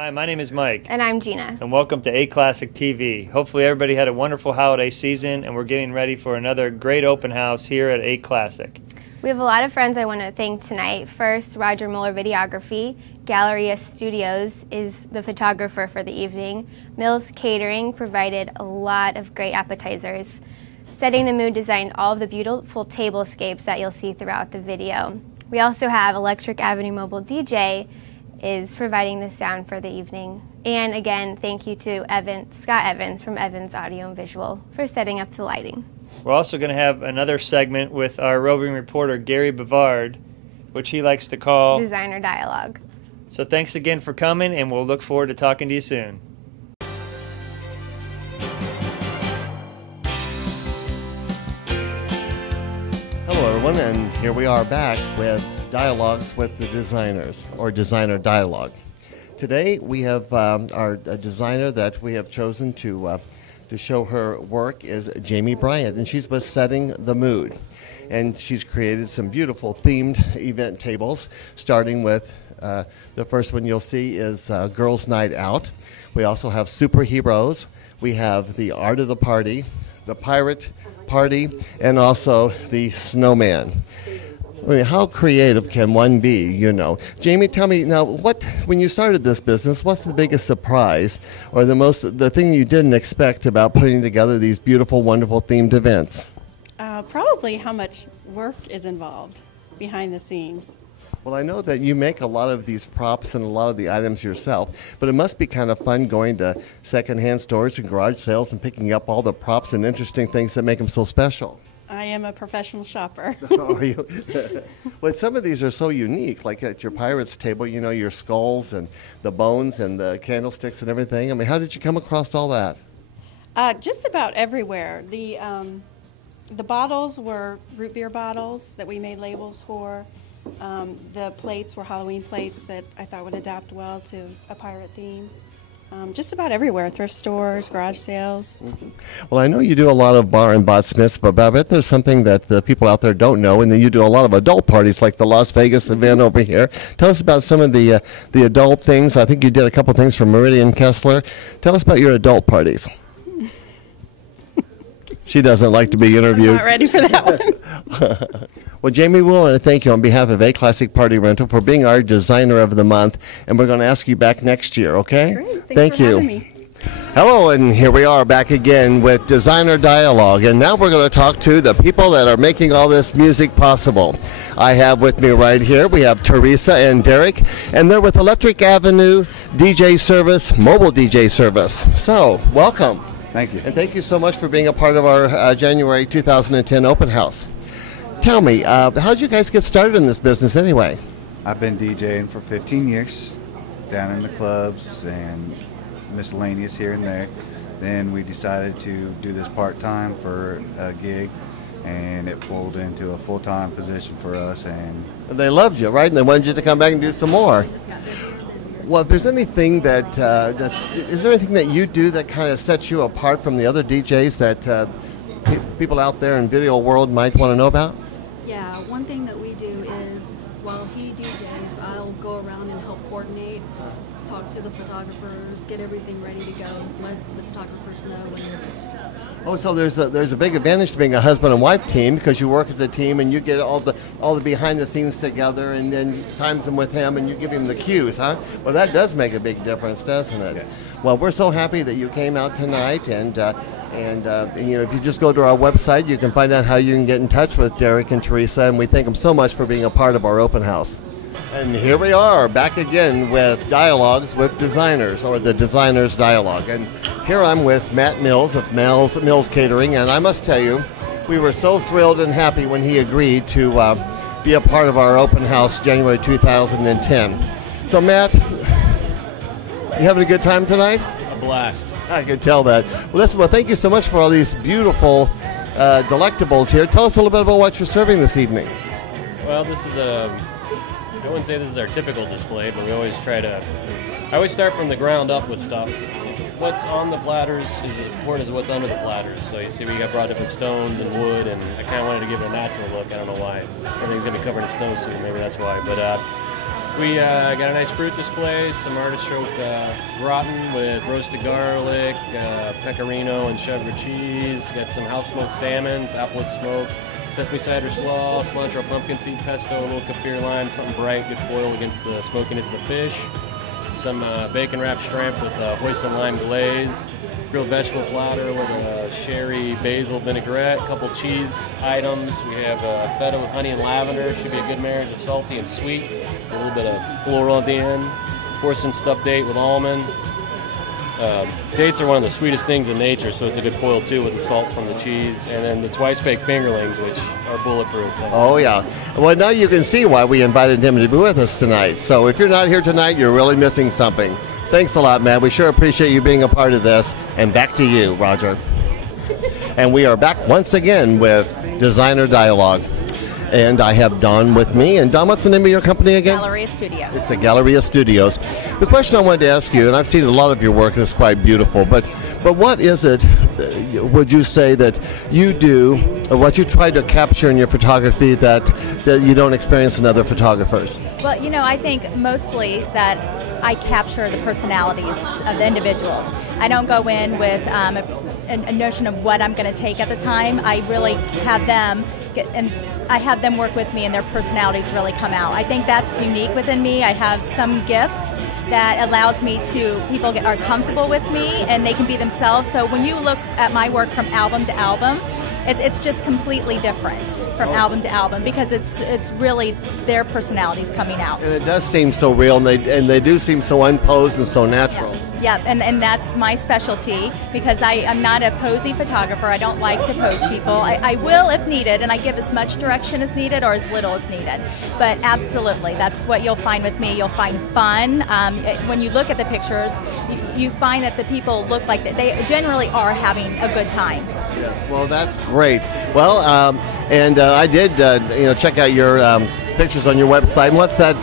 Hi, my name is Mike. And I'm Gina. And welcome to A Classic TV. Hopefully everybody had a wonderful holiday season and we're getting ready for another great open house here at A Classic. We have a lot of friends I want to thank tonight. First, Roger Muller Videography. Galleria Studios is the photographer for the evening. Mills Catering provided a lot of great appetizers. Setting the Mood designed all of the beautiful tablescapes that you'll see throughout the video. We also have Electric Avenue Mobile DJ is providing the sound for the evening. And again, thank you to Scott Evans from Evans Audio and Visual for setting up the lighting. We're also going to have another segment with our roving reporter Gary Bavard, which he likes to call Designer Dialogue. So thanks again for coming, and we'll look forward to talking to you soon. Hello everyone, and here we are back with Dialogues with the Designers, or Designer Dialogue. Today we have our designer that we have chosen to show her work is Jamie Bryant, and she's with Setting the Mood. And she's created some beautiful themed event tables, starting with the first one you'll see is Girls Night Out. We also have Superheroes. We have the Art of the Party, the Pirate Party, and also the Snowman. I mean, how creative can one be, you know? Jamie, tell me now, when you started this business, what's the biggest surprise or the thing you didn't expect about putting together these beautiful, wonderful themed events? Probably how much work is involved behind the scenes. Well, I know that you make a lot of these props and a lot of the items yourself, but it must be kind of fun going to secondhand stores and garage sales and picking up all the props and interesting things that make them so special. I am a professional shopper. Oh, are you? Well, some of these are so unique, like at your Pirates table, you know, your skulls and the bones and the candlesticks and everything. I mean, how did you come across all that? Just about everywhere. The bottles were root beer bottles that we made labels for. The plates were Halloween plates that I thought would adapt well to a pirate theme. Just about everywhere, thrift stores, garage sales. Mm-hmm. Well, I know you do a lot of bar and bat smiths, but I bet there's something that the people out there don't know, and then you do a lot of adult parties like the Las Vegas event over here. Tell us about some of the adult things. I think you did a couple things for Meridian Kessler. Tell us about your adult parties. She doesn't like to be interviewed. I'm not ready for that one. Well, Jamie, we want to thank you on behalf of A Classic Party Rental for being our designer of the month, and we're going to ask you back next year, okay? Great. Thank for you. having me. Hello, and here we are back again with Designer Dialogue, and now we're going to talk to the people that are making all this music possible. I have with me right here, we have Teresa and Derek, and they're with Electric Avenue DJ Service, Mobile DJ Service. So, welcome. Thank you. And thank you so much for being a part of our January 2010 open house. Tell me, how did you guys get started in this business anyway? I've been DJing for 15 years, down in the clubs and miscellaneous here and there. Then we decided to do this part-time for a gig, and it pulled into a full-time position for us. And they loved you, right? And they wanted you to come back and do some more. Well, if there's anything is there anything that you do that kind of sets you apart from the other DJs that people out there in video world might want to know about? Yeah, one thing that we do is while he DJs, I'll go around and help coordinate, talk to the photographers, get everything ready to go, let the photographers know when you're ready. Oh, so there's a big advantage to being a husband and wife team because you work as a team and you get all the behind the scenes together and then times them with him and you give him the cues, huh? Well, that does make a big difference, doesn't it? Yes. Well, we're so happy that you came out tonight, and you know, if you just go to our website, you can find out how you can get in touch with Derek and Teresa, and we thank them so much for being a part of our open house. And here we are, back again with Dialogues with Designers, or the Designers Dialogue. And here I'm with Matt Mills of Mills Catering, and I must tell you, we were so thrilled and happy when he agreed to be a part of our open house January 2010. So Matt, you having a good time tonight? A blast. I can tell that. Well, listen, thank you so much for all these beautiful delectables here. Tell us a little bit about what you're serving this evening. Well, this is I wouldn't say this is our typical display, but we always try to, I always start from the ground up with stuff. What's on the platters is as important as what's under the platters. So you see we got brought different stones and wood, and I kind of wanted to give it a natural look. I don't know why. Everything's going to be covered in snow soon, maybe that's why. But We got a nice fruit display, some artichoke gratin with roasted garlic, pecorino and cheddar cheese. Got some house smoked salmon, it's applewood smoke, sesame cider slaw, cilantro pumpkin seed pesto, a little kaffir lime, something bright, good foil against the smokiness of the fish. Some bacon wrapped shrimp with hoisin lime glaze, grilled vegetable platter with a sherry basil vinaigrette, a couple cheese items. We have feta with honey and lavender, should be a good marriage of salty and sweet, a little bit of floral at the end. Porcelain stuffed date with almond. Dates are one of the sweetest things in nature, so it's a good foil too with the salt from the cheese. And then the twice baked fingerlings, which are bulletproof. Oh, yeah. Well, now you can see why we invited him to be with us tonight. So if you're not here tonight, you're really missing something. Thanks a lot, man. We sure appreciate you being a part of this. And back to you, Roger. And we are back once again with Designer Dialogue. And I have Dawn with me. And Dawn, what's the name of your company again? Galleria Studios. It's the Galleria Studios. The question I wanted to ask you, and I've seen a lot of your work, and it's quite beautiful, but what is it, would you say, that you do, or what you try to capture in your photography that you don't experience in other photographers? Well, you know, I think mostly that I capture the personalities of the individuals. I don't go in with a notion of what I'm going to take at the time. I really have them I have them work with me and their personalities really come out. I think that's unique within me. I have some gift that allows me to, people are comfortable with me and they can be themselves. So when you look at my work from album to album, it's just completely different from album to album because it's really their personalities coming out. And it does seem so real, and they do seem so unposed and so natural. Yeah, and that's my specialty because I'm not a posy photographer. I don't like to pose people. I will if needed, and I give as much direction as needed or as little as needed. But absolutely, that's what you'll find with me. You'll find fun. When you look at the pictures, you find that the people look like they generally are having a good time. Yes, well, that's great. Well, I did check out your pictures on your website. What's that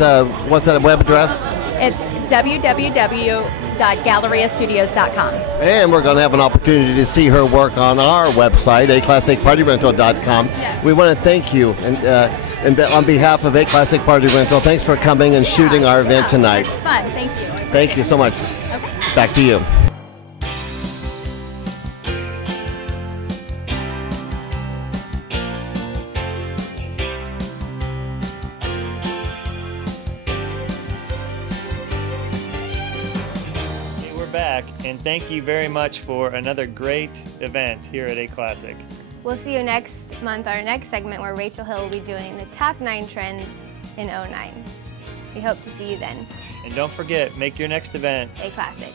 web address? It's www.galleriastudios.com. And we're going to have an opportunity to see her work on our website, aclassicpartyrental.com. Yes. We want to thank you, and on behalf of A Classic Party Rental, thanks for coming and shooting our event tonight. It's fun. Thank you. Thank you so much. Okay. Back to you. Back, and thank you very much for another great event here at A Classic. We'll see you next month, our next segment, where Rachel Hill will be doing the top 9 trends in '09. We hope to see you then. And don't forget, make your next event A Classic.